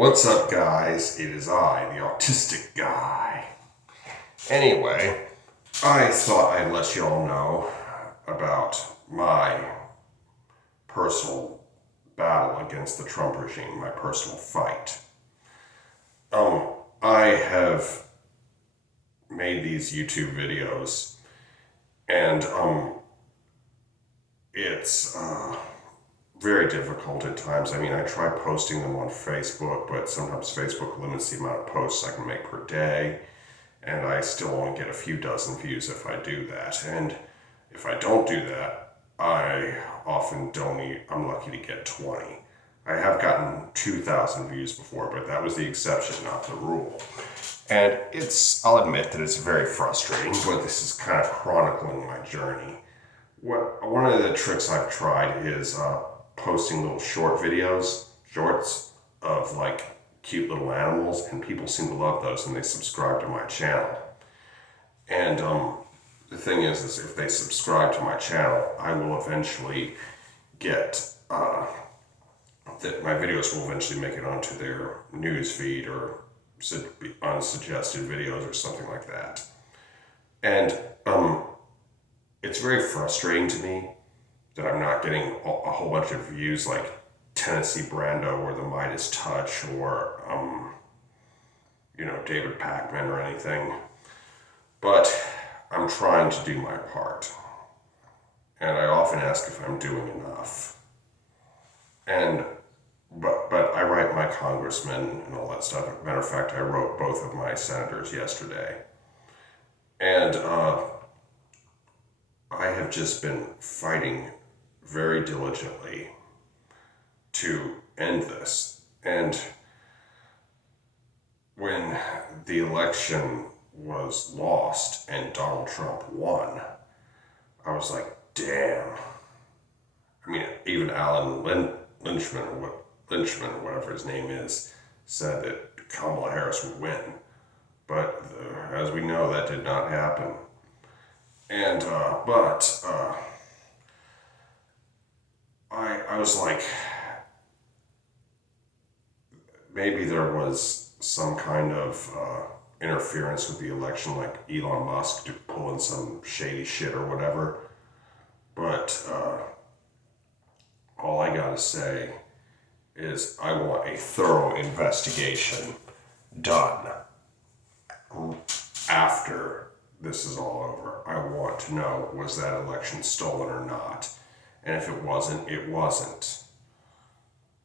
What's up, guys? It is I, the autistic guy. Anyway, I thought I'd let you all know about my personal battle against the Trump regime, my personal fight. I have made these YouTube videos, and it's very difficult at times. I mean, I try posting them on Facebook, but sometimes Facebook limits the amount of posts I can make per day, and I still only get a few dozen views if I do that. And if I don't do that, I often I'm lucky to get 20. I have gotten 2,000 views before, but that was the exception, not the rule. And I'll admit that it's very frustrating, but this is kind of chronicling my journey. One of the tricks I've tried is posting little shorts of like cute little animals, and people seem to love those and they subscribe to my channel. And the thing is if they subscribe to my channel, I will eventually get that my videos will eventually make it onto their news feed or unsuggested videos or something like that. And it's very frustrating to me that I'm not getting a whole bunch of views like Tennessee Brando or the Midas Touch or David Pakman or anything. But I'm trying to do my part. And I often ask if I'm doing enough. But I write my congressmen and all that stuff. Matter of fact, I wrote both of my senators yesterday. And I have just been fighting very diligently to end this. And when the election was lost and Donald Trump won, I was like, damn. I mean, even Alan Lynchman or whatever his name is, said that Kamala Harris would win. But as we know, that did not happen. And, I was like, maybe there was some kind of interference with the election, like Elon Musk to pull in some shady shit or whatever. But all I gotta say is I want a thorough investigation done after this is all over. I want to know, was that election stolen or not? And if it wasn't, it wasn't.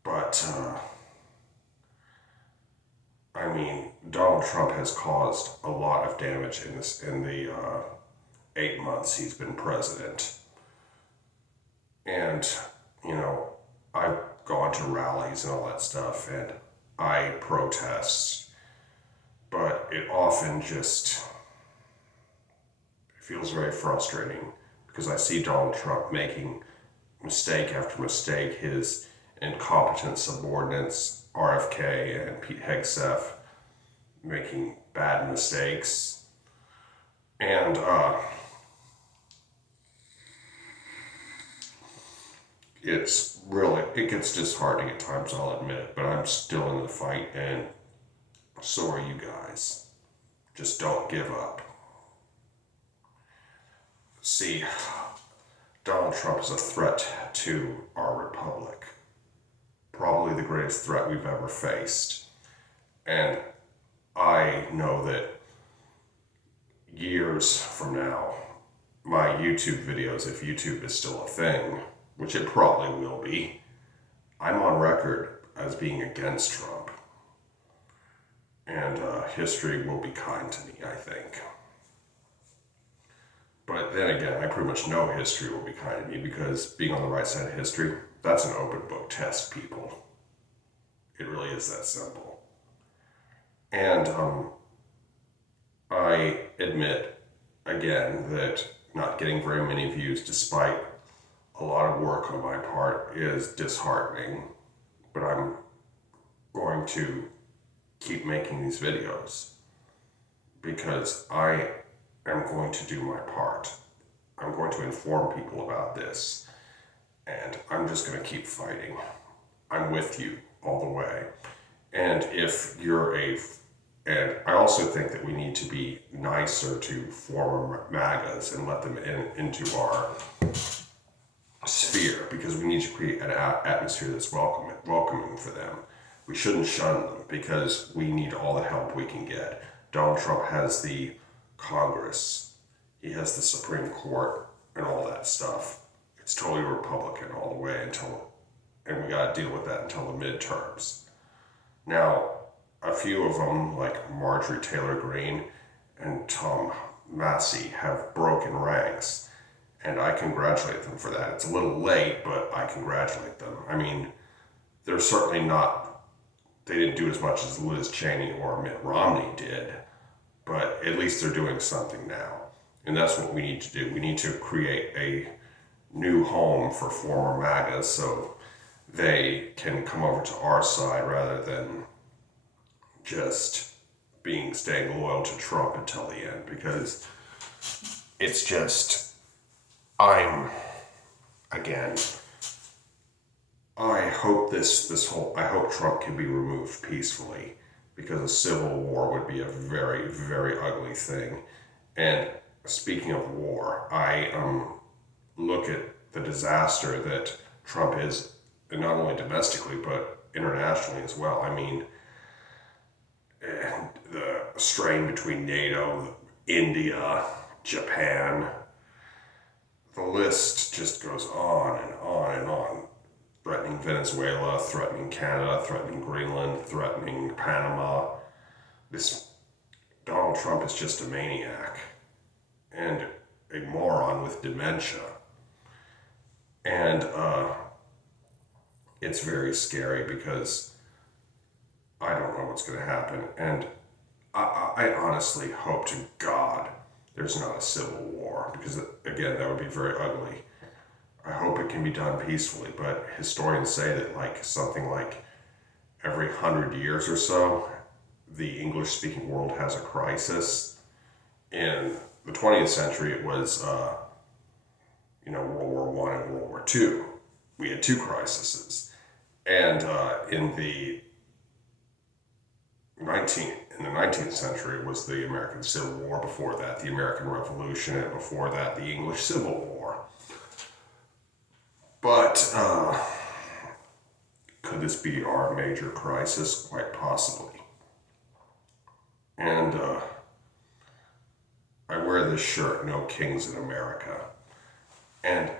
But, I mean, Donald Trump has caused a lot of damage in the 8 months he's been president. And, I've gone to rallies and all that stuff, and I protest. But it often just feels very frustrating because I see Donald Trump making mistake after mistake. His incompetent subordinates, RFK and Pete Hegseth, making bad mistakes. And it gets disheartening at times, I'll admit it, but I'm still in the fight, and so are you guys. Just don't give up. See, Donald Trump is a threat to our republic. Probably the greatest threat we've ever faced. And I know that years from now, my YouTube videos, if YouTube is still a thing, which it probably will be, I'm on record as being against Trump. And history will be kind to me, I think. But then again, I pretty much know history will be kind to me because being on the right side of history, that's an open book test, people. It really is that simple. And I admit, again, that not getting very many views despite a lot of work on my part is disheartening, but I'm going to keep making these videos because I am going to do my part. I'm going to inform people about this, and I'm just going to keep fighting. I'm with you all the way. And And if you're and I also think that we need to be nicer to former MAGAs and let them into our sphere, because we need to create an atmosphere that's welcoming for them. We shouldn't shun them because we need all the help we can get. Donald Trump has the Congress, he has the Supreme Court, and all that stuff. It's totally Republican all the way and we got to deal with that until the midterms. Now, a few of them, like Marjorie Taylor Greene and Tom Massie, have broken ranks, and I congratulate them for that. It's a little late, but I congratulate them. I mean, they're certainly not, they didn't do as much as Liz Cheney or Mitt Romney did, but at least they're doing something now. And that's what we need to do. We need to create a new home for former MAGAs so they can come over to our side rather than just staying loyal to Trump until the end, because it's just, I hope Trump can be removed peacefully, because a civil war would be a very, very ugly thing. And speaking of war, I look at the disaster that Trump is, and not only domestically, but internationally as well. I mean, the strain between NATO, India, Japan, the list just goes on and on and on. Threatening Venezuela, threatening Canada, threatening Greenland, threatening Panama. This Donald Trump is just a maniac and a moron with dementia. And it's very scary because I don't know what's going to happen. And I honestly hope to God there's not a civil war, because, again, that would be very ugly. I hope it can be done peacefully, but historians say that something like every 100 years or so, the English-speaking world has a crisis. In the 20th century, it was World War I and World War II. We had two crises. And in the 19th century was the American Civil War. Before that, the American Revolution, and before that, the English Civil War. But could this be our major crisis? Quite possibly. And I wear this shirt, "No Kings in America." And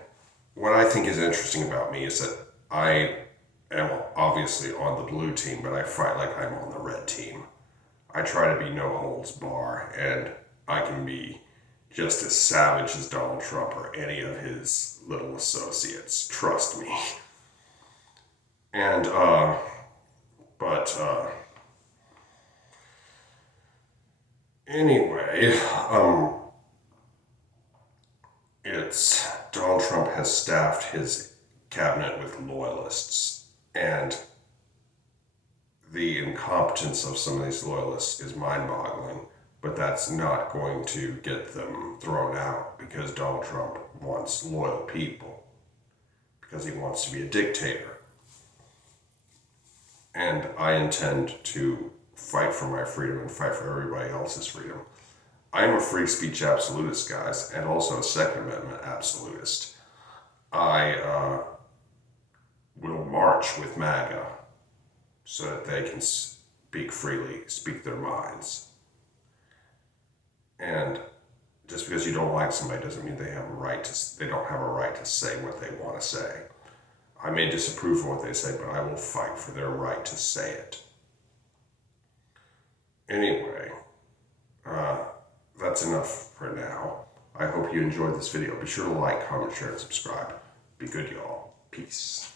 what I think is interesting about me is that I am obviously on the blue team, but I fight like I'm on the red team. I try to be no holds bar, and I can be just as savage as Donald Trump or any of his little associates. Trust me. And, anyway, it's Donald Trump has staffed his cabinet with loyalists, and the incompetence of some of these loyalists is mind-boggling, but that's not going to get them thrown out, because Donald Trump wants loyal people, because he wants to be a dictator. And I intend to fight for my freedom and fight for everybody else's freedom. I'm a free speech absolutist, guys, and also a Second Amendment absolutist. I will march with MAGA so that they can speak freely, speak their minds. And just because you don't like somebody doesn't mean they don't have a right to say what they want to say. I may disapprove of what they say, but I will fight for their right to say it. Anyway, that's enough for now. I hope you enjoyed this video. Be sure to like, comment, share, and subscribe. Be good, y'all. Peace.